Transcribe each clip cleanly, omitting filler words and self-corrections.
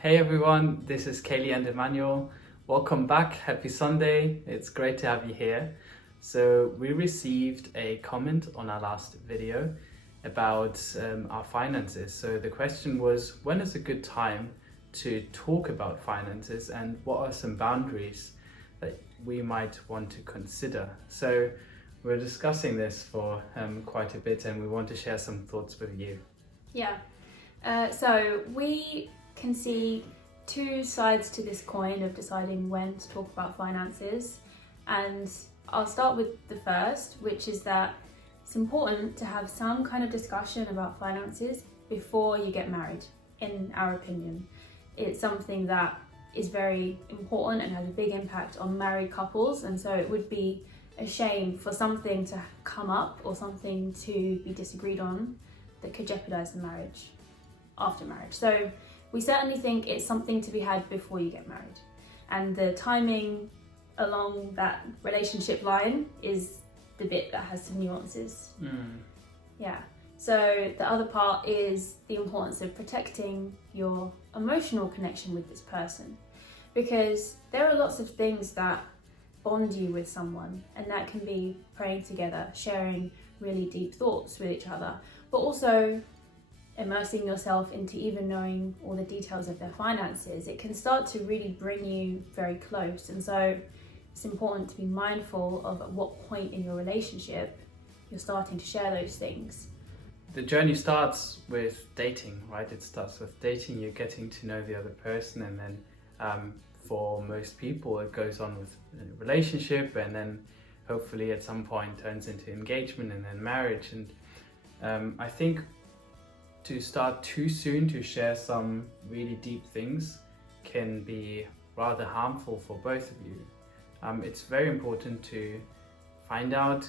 Hey everyone, this is Kayleigh and Immanuel. Welcome back, happy Sunday. It's great to have you here. So we received a comment on our last video about our finances. So the question was, when is a good time to talk about finances and what are some boundaries that we might want to consider? So we're discussing this for quite a bit and we want to share some thoughts with you. Yeah, so we can see two sides to this coin of deciding when to talk about finances, and I'll start with the first, which is that it's important to have some kind of discussion about finances before you get married. In our opinion, it's something that is very important and has a big impact on married couples, and so it would be a shame for something to come up or something to be disagreed on that could jeopardize the marriage after marriage. So we certainly think it's something to be had before you get married, and the timing along that relationship line is the bit that has some nuances. Yeah. So the other part is the importance of protecting your emotional connection with this person, because there are lots of things that bond you with someone, and that can be praying together, sharing really deep thoughts with each other, but also immersing yourself into even knowing all the details of their finances. It can start to really bring you very close, and so it's important to be mindful of at what point in your relationship you're starting to share those things. The journey starts with dating, right? It starts with dating, you're getting to know the other person, and then for most people it goes on with a relationship, and then hopefully at some point turns into engagement and then marriage. And I think to start too soon to share some really deep things can be rather harmful for both of you. It's very important to find out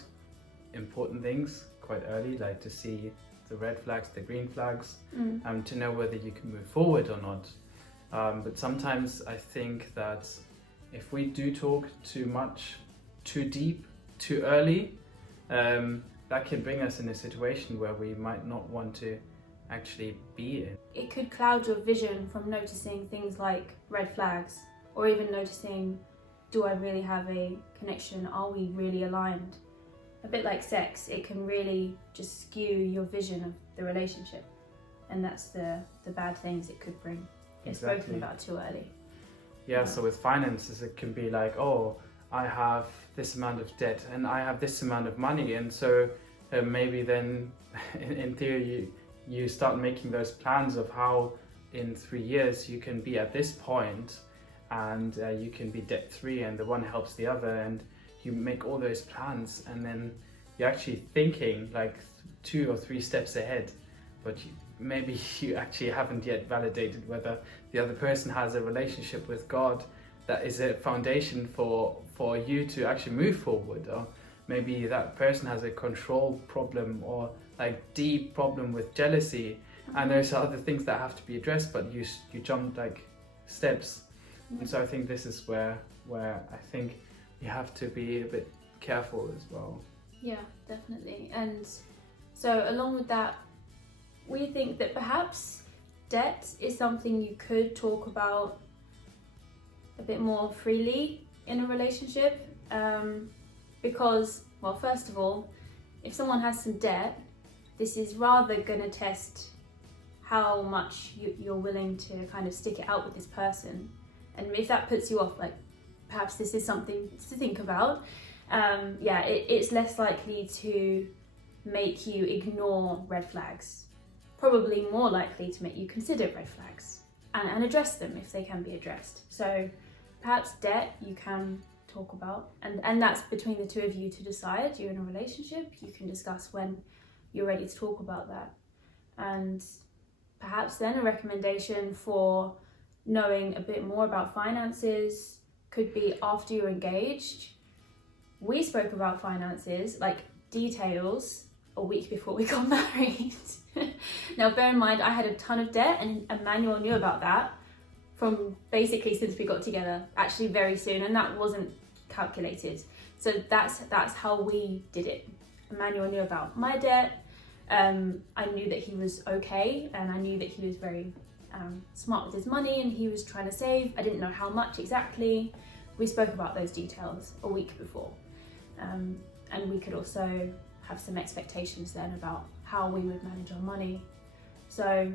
important things quite early, like to see the red flags, the green flags, to know whether you can move forward or not. But sometimes I think that if we do talk too much, too deep, too early, that can bring us in a situation where we might not want to actually be in. It could cloud your vision from noticing things like red flags, or even noticing, do I really have a connection? Are we really aligned? A bit like sex, it can really just skew your vision of the relationship, and that's the bad things it could bring. It's spoken about too early. Yeah, so with finances it can be like, oh, I have this amount of debt and I have this amount of money, and so maybe then in theory you start making those plans of how in 3 years you can be at this point, and you can be debt free, and the one helps the other, and you make all those plans, and then you're actually thinking like 2 or 3 steps ahead, but maybe you actually haven't yet validated whether the other person has a relationship with God that is a foundation for you to actually move forward, or maybe that person has a control problem or like deep problem with jealousy, and there's other things that have to be addressed, but you jump like steps. And so I think this is where I think you have to be a bit careful as well. Yeah, definitely. And so along with that, we think that perhaps debt is something you could talk about a bit more freely in a relationship, because, well, first of all, if someone has some debt, this is rather going to test how much you're willing to kind of stick it out with this person. And if that puts you off, like perhaps this is something to think about, it's less likely to make you ignore red flags. Probably more likely to make you consider red flags and address them if they can be addressed. So perhaps debt you can talk about, and that's between the two of you to decide. You're in a relationship, you can discuss when you're ready to talk about that. And perhaps then a recommendation for knowing a bit more about finances could be after you're engaged. We spoke about finances, like details, a week before we got married. Now bear in mind, I had a ton of debt, and Emmanuel knew about that from basically since we got together, actually very soon, and that wasn't calculated. So that's how we did it. Emmanuel knew about my debt. I knew that he was okay, and I knew that he was very smart with his money and he was trying to save. I didn't know how much exactly. We spoke about those details a week before. And we could also have some expectations then about how we would manage our money. So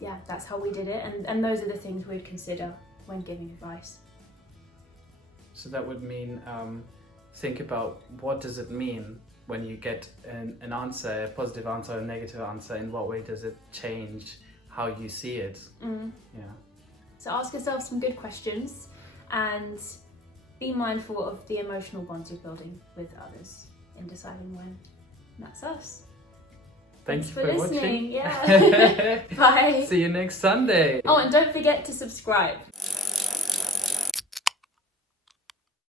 yeah, that's how we did it. And those are the things we'd consider when giving advice. So that would mean think about what does it mean when you get an answer, a positive answer or a negative answer. In what way does it change how you see it? Yeah. So ask yourself some good questions and be mindful of the emotional bonds you're building with others in deciding when. And that's us. Thanks for listening. watching. Yeah. Bye. See you next Sunday. Oh, and don't forget to subscribe.